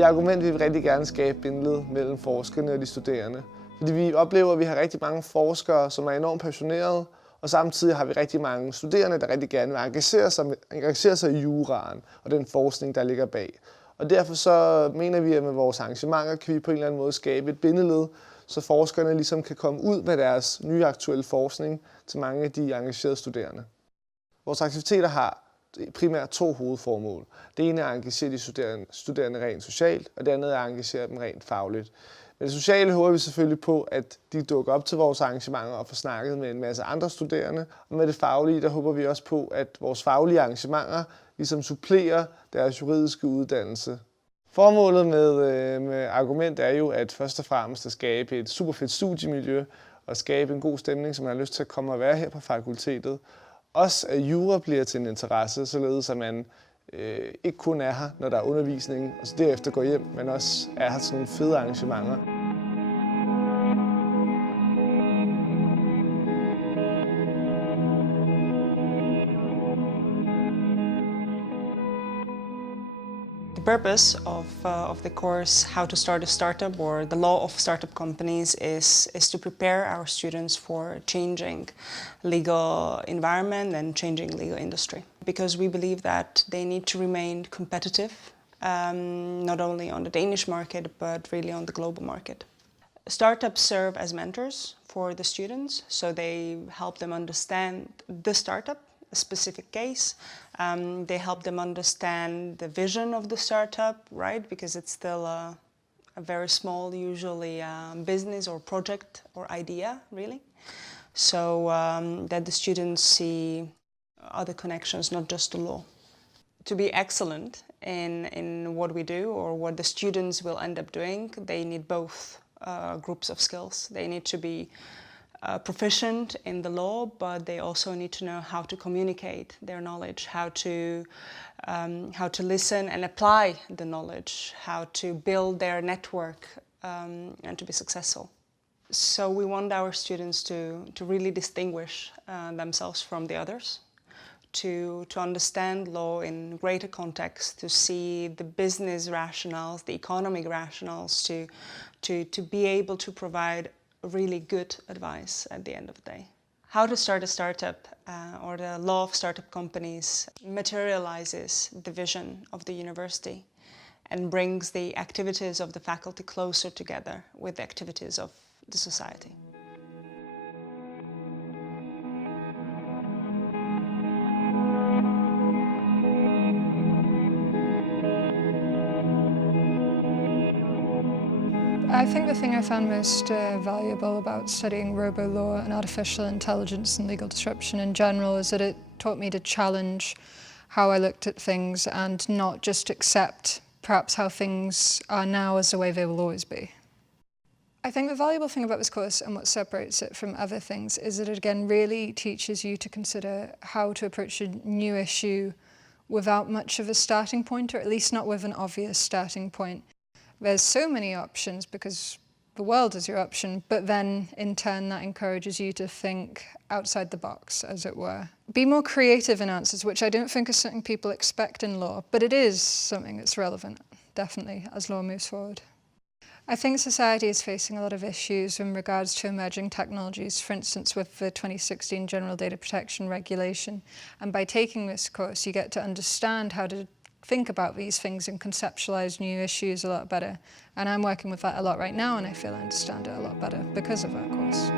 I Argument vil vi rigtig gerne skabe bindeled mellem forskerne og de studerende. Fordi vi oplever, at vi har rigtig mange forskere, som er enormt passionerede, og samtidig har vi rigtig mange studerende, der rigtig gerne vil engagere sig i juraen og den forskning, der ligger bag. Og derfor så mener vi, at med vores arrangementer kan vi på en eller anden måde skabe et bindeled, så forskerne ligesom kan komme ud med deres nye aktuelle forskning til mange af de engagerede studerende. Vores aktiviteter har primært 2 hovedformål. Det ene er at engagere de studerende rent socialt, og det andet er at engagere dem rent fagligt. Med det sociale håber vi selvfølgelig på, at de dukker op til vores arrangementer og får snakket med en masse andre studerende. Og med det faglige, der håber vi også på, at vores faglige arrangementer ligesom supplerer deres juridiske uddannelse. Formålet med Argument er jo at først og fremmest at skabe et super fedt studiemiljø og skabe en god stemning, som man har lyst til at komme og være her på fakultetet. Også at jura bliver til en interesse, således at man ikke kun er her, når der er undervisning, og så derefter går hjem, men også er her til nogle fede arrangementer. The purpose of the course, How to Start a Startup, or the Law of Startup Companies, is to prepare our students for changing legal environment and changing legal industry. Because we believe that they need to remain competitive, not only on the Danish market, but really on the global market. Startups serve as mentors for the students, so they help them understand the startup, a specific case. They help them understand the vision of the startup, right? Because it's still a very small, usually business or project or idea, really. So that the students see other connections, not just the law. To be excellent in what we do or what the students will end up doing, they need both groups of skills. They need to be proficient in the law, but they also need to know how to communicate their knowledge, how to listen and apply the knowledge, how to build their network and to be successful. So we want our students to really distinguish themselves from the others, to understand law in greater context, to see the business rationales, the economic rationales, to be able to provide really good advice at the end of the day. How to Start a Startup, or the Law of Startup Companies, materializes the vision of the university and brings the activities of the faculty closer together with the activities of the society. I think the thing I found most valuable about studying robo-law and artificial intelligence and legal disruption in general is that it taught me to challenge how I looked at things and not just accept perhaps how things are now as the way they will always be. I think the valuable thing about this course and what separates it from other things is that it again really teaches you to consider how to approach a new issue without much of a starting point, or at least not with an obvious starting point. There's so many options because the world is your option, but then in turn that encourages you to think outside the box, as it were. Be more creative in answers, which I don't think is something people expect in law, but it is something that's relevant, definitely, as law moves forward. I think society is facing a lot of issues in regards to emerging technologies, for instance with the 2016 General Data Protection Regulation, and by taking this course you get to understand how to think about these things and conceptualize new issues a lot better. And I'm working with that a lot right now, and I feel I understand it a lot better because of that course.